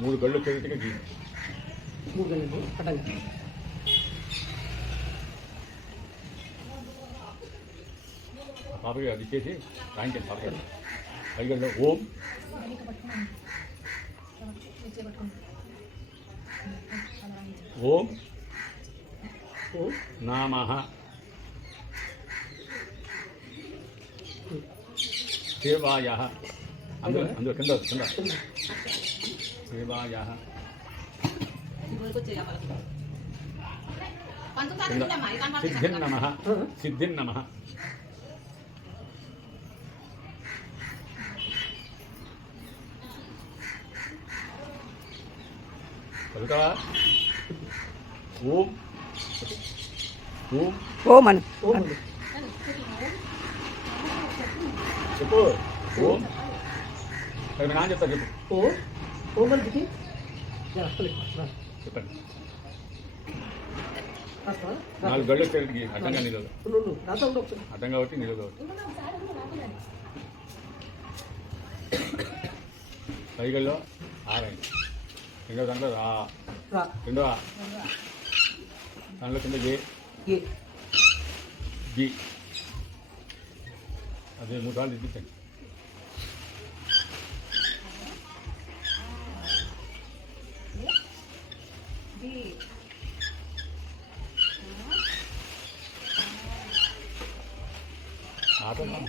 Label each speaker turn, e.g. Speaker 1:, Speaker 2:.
Speaker 1: మూడు కళ్ళు వచ్చేటట్టుగా గీ
Speaker 2: మూడు గంటలు పట్టండి
Speaker 1: పాపకి అది ఇచ్చేసి సాయంత్రం పాపకి. ఓం. ఓం.
Speaker 2: ఓం.
Speaker 1: నామ. శివాయ అందులో అందులో కింద కింద. శివాయ కింద సిద్ధిర్నమ సిద్ధిర్నమ చదువుతావా ఓం ఓం
Speaker 3: ఓం అను
Speaker 2: ఓం అండి
Speaker 1: చెప్పు ఓం అది మీ నాన్న చెప్తా చెప్పు
Speaker 2: ఓం అసలు
Speaker 1: చెప్పండి. నాలుగు గళ్ళు వచ్చేటికి అడ్డంగా నిలదు అడ్డం కాబట్టి నిలదు పైగల్లో ఆరండి రెండో దాంట్లో రా. రెండో. దాంట్లో కింద ఏ.
Speaker 2: ఏ.
Speaker 1: బి. అదే మూడు సార్లు ఇప్పించండి. หาตัวนั้น